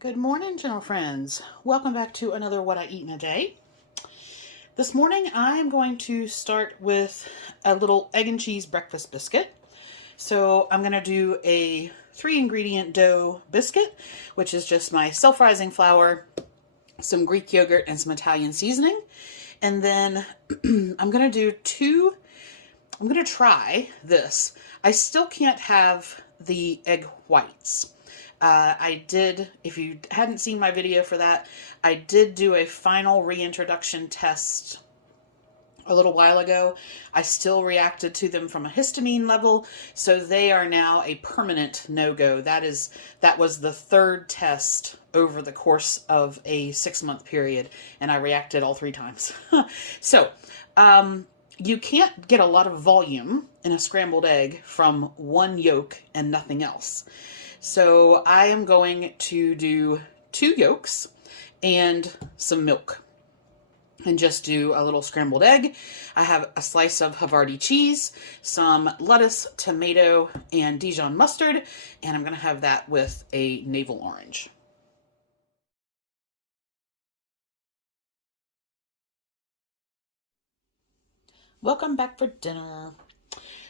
Good morning, gentle friends. Welcome back to another What I Eat in a Day. This morning I am going to start with a little egg and cheese breakfast biscuit. So I'm going to do a 3-ingredient dough biscuit, which is just my self-rising flour, some Greek yogurt, and some Italian seasoning. And then I'm going to try this. I still can't have the egg whites. I did, if you hadn't seen my video for that, I did do a final reintroduction test a little while ago. I still reacted to them from a histamine level, so they are now a permanent no-go. That was the third test over the course of a 6-month period, and I reacted all 3 times. So, you can't get a lot of volume in a scrambled egg from one yolk and nothing else. So I am going to do 2 yolks and some milk and just do a little scrambled egg. I have a slice of Havarti cheese, some lettuce, tomato, and Dijon mustard, and I'm going to have that with a Navel Orange. Welcome back for dinner.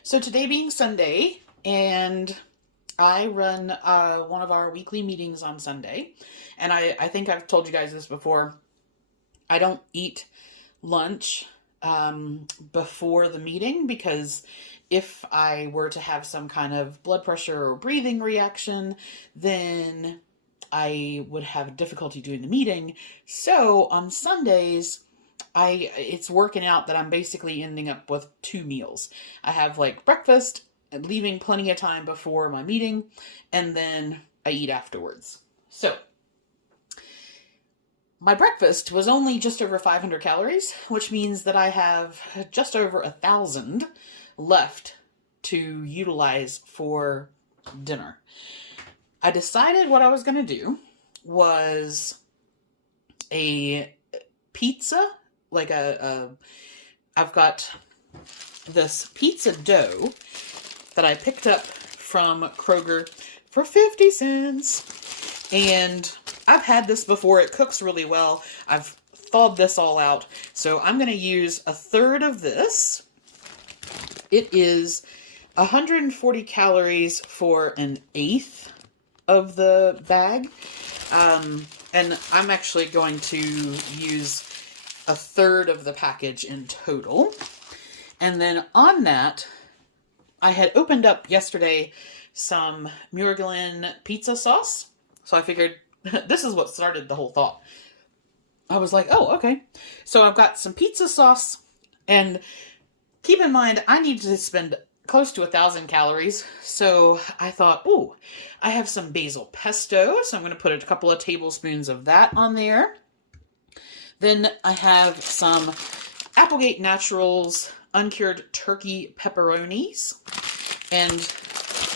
So today being Sunday, and I run one of our weekly meetings on Sunday, and I think I've told you guys this before. I don't eat lunch before the meeting, because if I were to have some kind of blood pressure or breathing reaction, then I would have difficulty doing the meeting. So on Sundays, it's working out that I'm basically ending up with 2 meals. I have like breakfast, leaving plenty of time before my meeting, and then I eat afterwards. So my breakfast was only just over 500 calories, which means that I have just over 1,000 left to utilize for dinner. I decided what I was going to do was a pizza, like I've got this pizza dough that I picked up from Kroger for 50 cents. And I've had this before. It cooks really well. I've thawed this all out. So I'm going to use 1/3 of this. It is 140 calories for 1/8 of the bag. And I'm actually going to use 1/3 of the package in total. And then on that, I had opened up yesterday some Murguelin pizza sauce. So I figured this is what started the whole thought. I was like, oh, okay. So I've got some pizza sauce, and keep in mind, I need to spend close to 1,000 calories. So I thought, oh, I have some basil pesto. So I'm going to put a couple of tablespoons of that on there. Then I have some Applegate Naturals uncured turkey pepperonis, and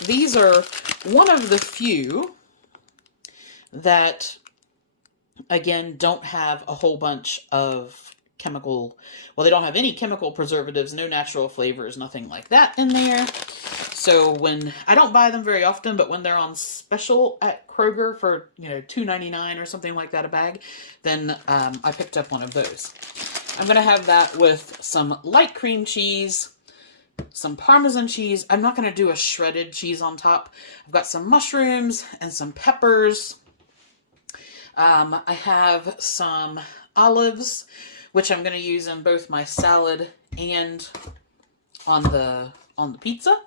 these are one of the few that, again, don't have a whole bunch of chemical, well, they don't have any chemical preservatives, no natural flavors, nothing like that in there. So I don't buy them very often, but when they're on special at Kroger for, $2.99 or something like that a bag, then I picked up one of those. I'm going to have that with some light cream cheese, some Parmesan cheese. I'm not going to do a shredded cheese on top. I've got some mushrooms and some peppers. I have some olives, which I'm going to use in both my salad and on the pizza.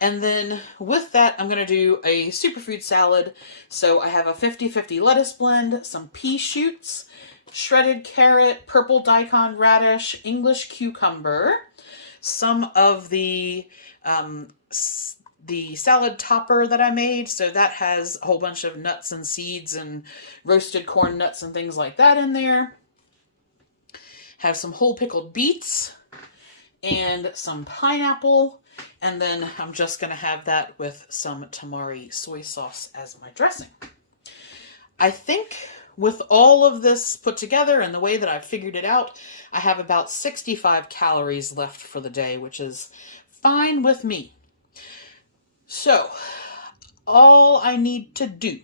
And then with that, I'm going to do a superfood salad. So I have a 50-50 lettuce blend, some pea shoots, shredded carrot, purple daikon radish, English cucumber, some of the salad topper that I made. So that has a whole bunch of nuts and seeds and roasted corn nuts and things like that in there. Have some whole pickled beets and some pineapple. And then I'm just going to have that with some tamari soy sauce as my dressing. I think with all of this put together and the way that I've figured it out, I have about 65 calories left for the day, which is fine with me. So, all I need to do,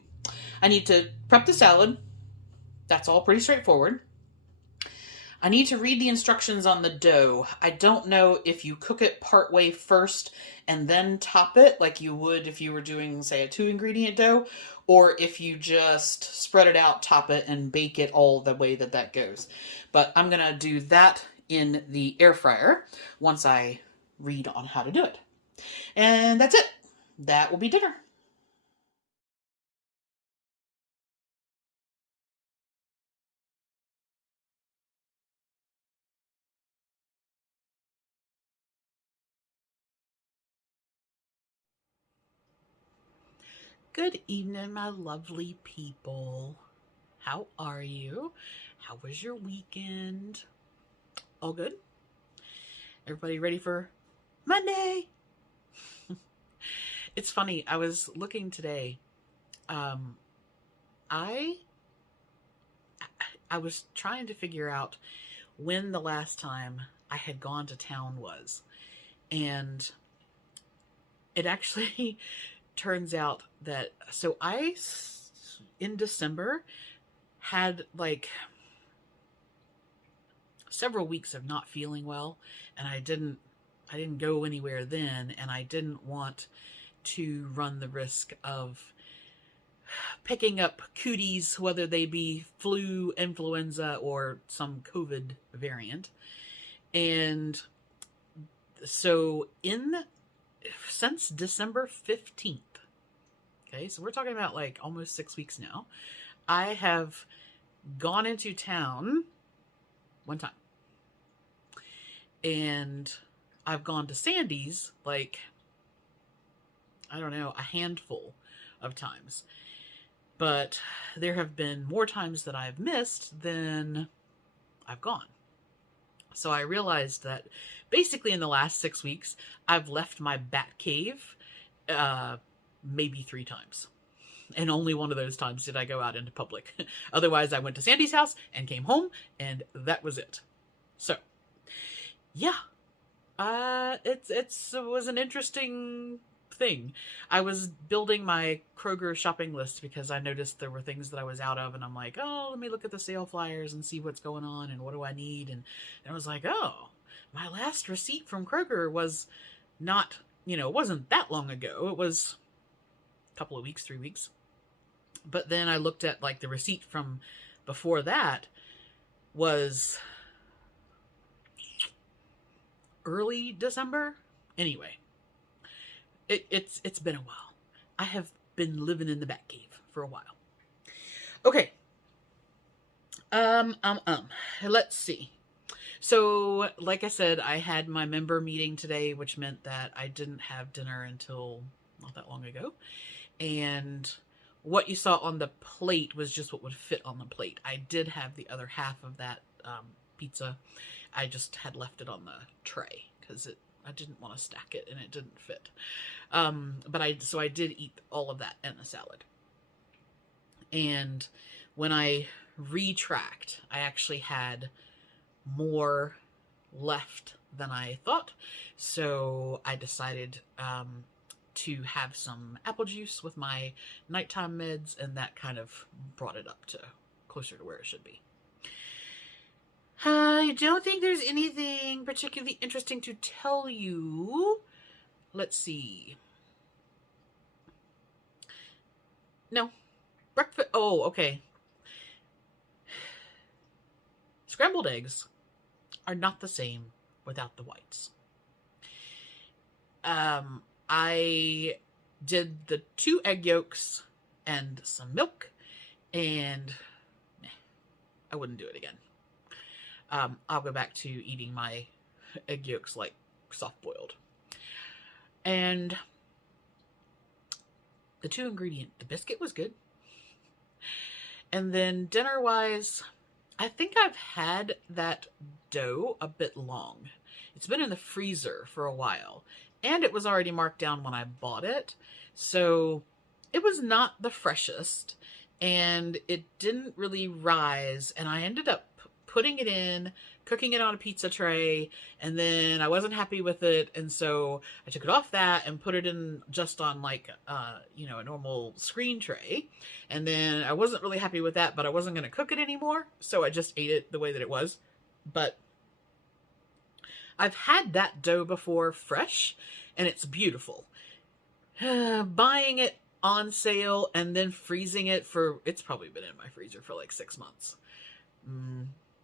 I need to prep the salad. That's all pretty straightforward. I need to read the instructions on the dough. I don't know if you cook it partway first and then top it like you would if you were doing, say, a 2-ingredient dough, or if you just spread it out, top it, and bake it all the way that goes. But I'm going to do that in the air fryer once I read on how to do it. And that's it. That will be dinner. Good evening, my lovely people. How are you? How was your weekend? All good? Everybody ready for Monday? It's funny, I was looking today. I was trying to figure out when the last time I had gone to town was. And it actually turns out that, so I, in December, had like several weeks of not feeling well, and I didn't go anywhere then, and I didn't want to run the risk of picking up cooties, whether they be flu, influenza, or some COVID variant. And so since December 15th, okay, so we're talking about like almost 6 weeks now, I have gone into town one time. And I've gone to Sandy's like, I don't know, a handful of times. But there have been more times that I've missed than I've gone. So I realized that basically in the last 6 weeks, I've left my bat cave maybe 3 times. And only one of those times did I go out into public. Otherwise, I went to Sandy's house and came home, and that was it. So, yeah. It was an interesting thing. I was building my Kroger shopping list because I noticed there were things that I was out of, and I'm like, oh, let me look at the sale flyers and see what's going on and what do I need. And I was like, oh, my last receipt from Kroger was not, it wasn't that long ago. It was a couple of weeks, 3 weeks. But then I looked at like the receipt from before that was early December. Anyway, it's been a while. I have been living in the bat cave for a while. Okay. Let's see. So, like I said, I had my member meeting today, which meant that I didn't have dinner until not that long ago. And what you saw on the plate was just what would fit on the plate. I did have the other half of that pizza. I just had left it on the tray because I didn't want to stack it and it didn't fit. So I did eat all of that and the salad. And when I retracked, I actually had more left than I thought. So I decided to have some apple juice with my nighttime meds, and that kind of brought it up to closer to where it should be. I don't think there's anything particularly interesting to tell you. Let's see. No. Breakfast. Oh, okay. Scrambled eggs are not the same without the whites. I did the 2 egg yolks and some milk, and I wouldn't do it again. I'll go back to eating my egg yolks like soft-boiled. And the 2-ingredient, the biscuit was good. And then dinner-wise, I think I've had that dough a bit long. It's been in the freezer for a while, and it was already marked down when I bought it. So it was not the freshest, and it didn't really rise, and I ended up putting it in cooking it on a pizza tray, and then I wasn't happy with it, and so I took it off that and put it in just on like you know, a normal screen tray, and then I wasn't really happy with that, but I wasn't going to cook it anymore, so I just ate it the way that it was. But I've had that dough before fresh, and it's beautiful. Buying it on sale and then freezing it for, it's probably been in my freezer for like 6 months.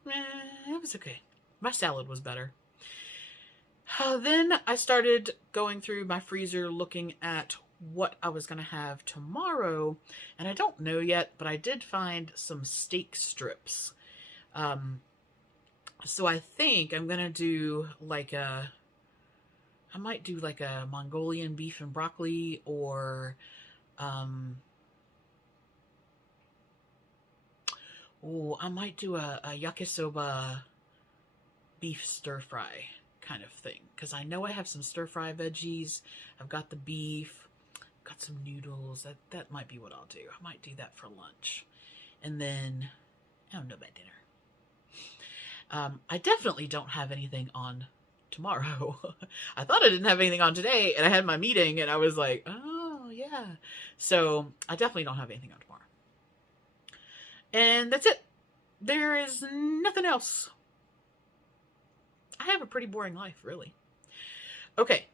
It was okay. My salad was better. Then I started going through my freezer looking at what I was going to have tomorrow, and I don't know yet, but I did find some steak strips. So I think I'm going to do like I might do like a Mongolian beef and broccoli, or I might do a yakisoba beef stir fry kind of thing, because I know I have some stir fry veggies. I've got the beef, got some noodles. That might be what I'll do. I might do that for lunch, and then I don't know about dinner. I definitely don't have anything on tomorrow. I thought I didn't have anything on today, and I had my meeting, and I was like, oh yeah. So I definitely don't have anything on tomorrow. And that's it. There is nothing else. I have a pretty boring life, really. Okay.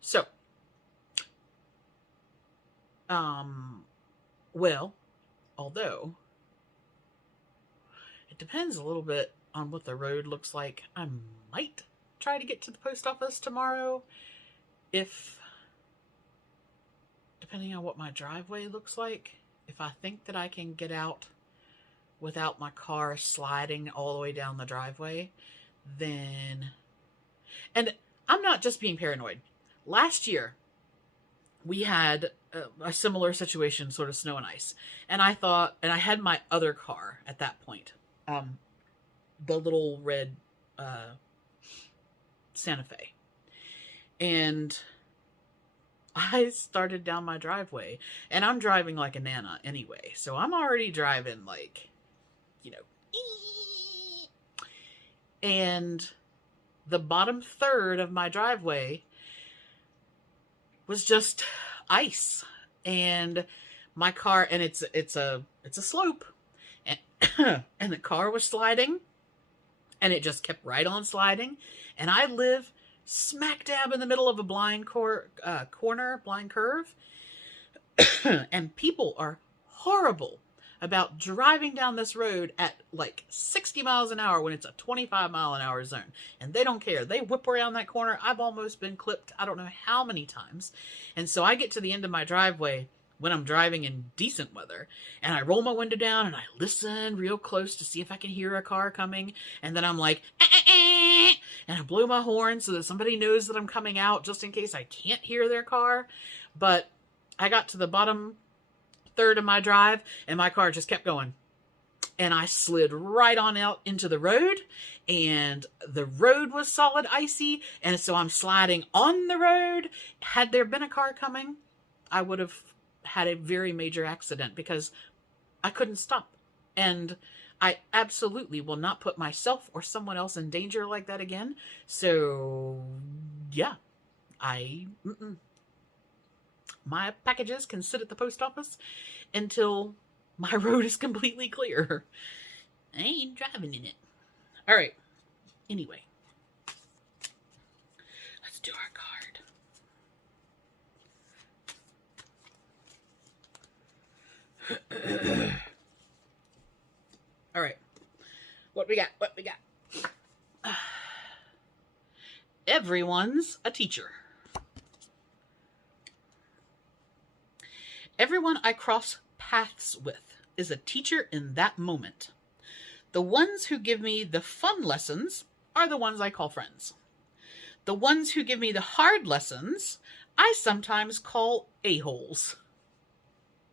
So, well, although it depends a little bit on what the road looks like. I might try to get to the post office tomorrow, depending on what my driveway looks like. If I think that I can get out without my car sliding all the way down the driveway, then, and I'm not just being paranoid. Last year, we had a similar situation, sort of snow and ice. And I thought, and I had my other car at that point, the little red Santa Fe. And I started down my driveway, and I'm driving like a nana anyway. So I'm already driving like, you know, and the bottom third of my driveway was just ice, and my car, and it's a slope, and and the car was sliding, and it just kept right on sliding, and I live smack dab in the middle of a blind blind curve, and people are horrible about driving down this road at like 60 miles an hour when it's a 25 mile an hour zone. And they don't care. They whip around that corner. I've almost been clipped I don't know how many times. And so I get to the end of my driveway when I'm driving in decent weather, and I roll my window down and I listen real close to see if I can hear a car coming. And then I'm like, and I blow my horn so that somebody knows that I'm coming out, just in case I can't hear their car. But I got to the bottom third of my drive, and my car just kept going, and I slid right on out into the road, and the road was solid icy, and so I'm sliding on the road. Had there been a car coming, I would have had a very major accident, because I couldn't stop, and I absolutely will not put myself or someone else in danger like that again. So yeah, my packages can sit at the post office until my road is completely clear. I ain't driving in it. All right. Anyway, let's do our card. All right. What we got? Everyone's a teacher. Everyone I cross paths with is a teacher in that moment. The ones who give me the fun lessons are the ones I call friends. The ones who give me the hard lessons, I sometimes call a-holes.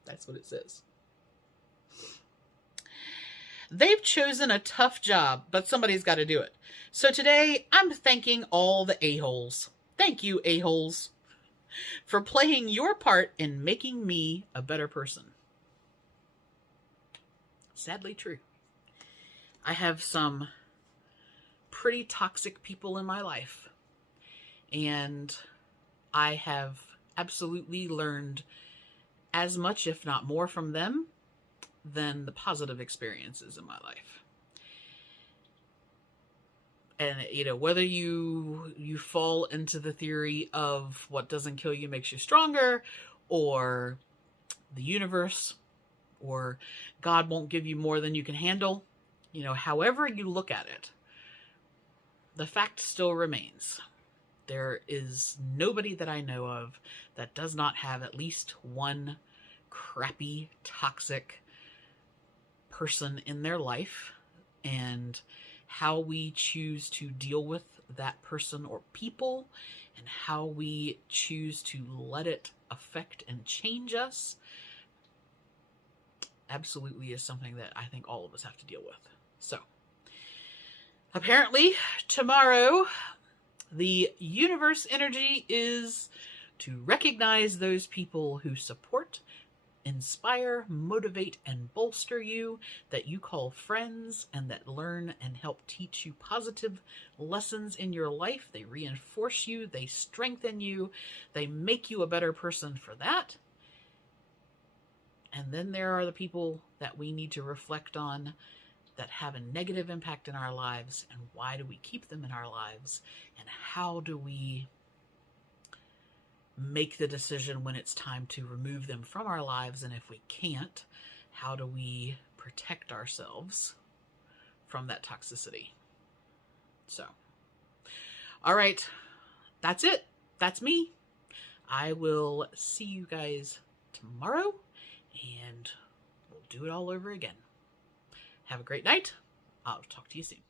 That's what it says. They've chosen a tough job, but somebody's got to do it. So today, I'm thanking all the a-holes. Thank you, a-holes, for playing your part in making me a better person. Sadly true. I have some pretty toxic people in my life. And I have absolutely learned as much, if not more, from them than the positive experiences in my life. And, you know, whether you fall into the theory of what doesn't kill you makes you stronger, or the universe, or God won't give you more than you can handle, you know, however you look at it, the fact still remains. There is nobody that I know of that does not have at least one crappy, toxic person in their life, and how we choose to deal with that person or people, and how we choose to let it affect and change us, absolutely is something that I think all of us have to deal with. So, apparently, tomorrow, the universe energy is to recognize those people who support, inspire, motivate, and bolster you, that you call friends, and that learn and help teach you positive lessons in your life. They reinforce you, they strengthen you, they make you a better person for that. And then there are the people that we need to reflect on that have a negative impact in our lives, and why do we keep them in our lives, and how do we make the decision when it's time to remove them from our lives, and if we can't, how do we protect ourselves from that toxicity? So, all right, that's it. That's me. I will see you guys tomorrow, and we'll do it all over again. Have a great night. I'll talk to you soon.